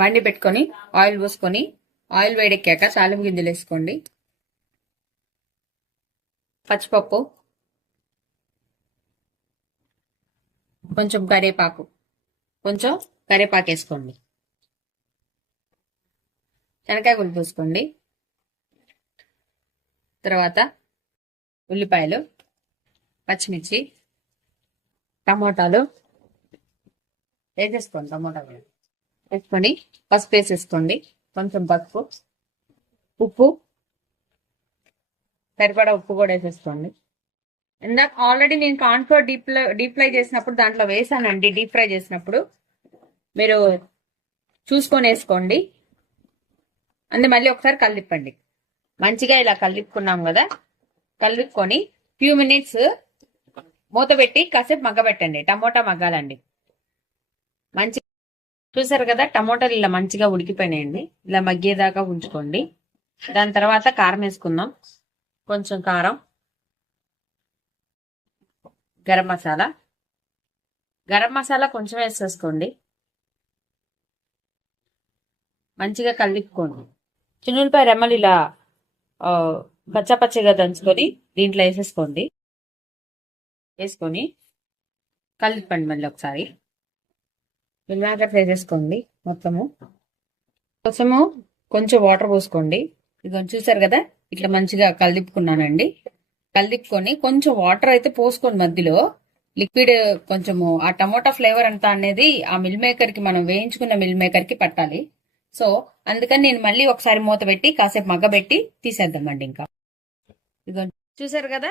బండి పెట్టుకొని ఆయిల్ పోసుకొని ఆయిల్ వేడెక్కాక తాలింపు గింజలు వేసుకోండి. పచ్చిపప్పు, కొంచెం కరివేపాకు వేసుకోండి. శనగకాయ గుళ్ళు పోసుకోండి. తర్వాత ఉల్లిపాయలు, పచ్చిమిర్చి, టమోటాలు వేసేసుకోండి. టమోటాలు వేసుకొని పసుపు వేసేసుకోండి. కొంచెం పసుపు, ఉప్పు, సరిపడా ఉప్పు కూడా వేసేసుకోండి. ఇందాక ఆల్రెడీ నేను కార్న్ఫ్లోర్ డీప్ ఫ్రై చేసినప్పుడు దాంట్లో వేసానండి. డీప్ ఫ్రై చేసినప్పుడు మీరు చూసుకొని వేసుకోండి. అందు మళ్ళీ ఒకసారి కలిపండి. మంచిగా ఇలా కలిపుకున్నాం కదా, కలుపుకొని ఫ్యూ మినిట్స్ మూత పెట్టి కాసేపు మగ్గబెట్టండి. టమోటా మగ్గాలండి. మంచిగా చూసారు కదా, టమోటాలు ఇలా మంచిగా ఉడికిపోయినాయండి. ఇలా మగ్గేదాకా ఉంచుకోండి. దాని తర్వాత కారం వేసుకుందాం. కొంచెం కారం, గరం మసాలా కొంచెం వేసేసుకోండి. మంచిగా కలుపుకోండి. చిన్నులపాయ రెమ్మలు ఇలా పచ్చగా దంచుకొని దీంట్లో వేసేసుకోండి. వేసుకొని కలుపుకోండి. మళ్ళీ ఒకసారి వినాగర్ వేసేసుకోండి. మొత్తము కొంచెం వాటర్ పోసుకోండి. ఇది చూసారు కదా, ఇట్లా మంచిగా కలుపుకున్నానండి. కలుపుకొని కొంచెం వాటర్ అయితే పోసుకోండి. మధ్యలో లిక్విడ్ కొంచెము ఆ టమోటా ఫ్లేవర్ అంతా అనేది ఆ మిల్ మేకర్ కి, మనం వేయించుకున్న మిల్ మేకర్ కి పట్టాలి. సో అందుకని నేను మళ్ళీ ఒకసారి మూత పెట్టి కాసేపు మగ్గబెట్టి తీసేద్దామండి. ఇంకా ఇదిగో చూసారు కదా,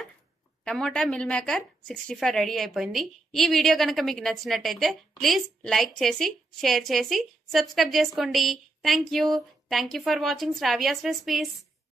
టమోటా మిల్ మేకర్ 65 రెడీ అయిపోయింది. ఈ వీడియో కనుక మీకు నచ్చినట్టయితే ప్లీజ్ లైక్ చేసి, షేర్ చేసి, సబ్స్క్రైబ్ చేసుకోండి. Thank you for watching Shravya's recipes.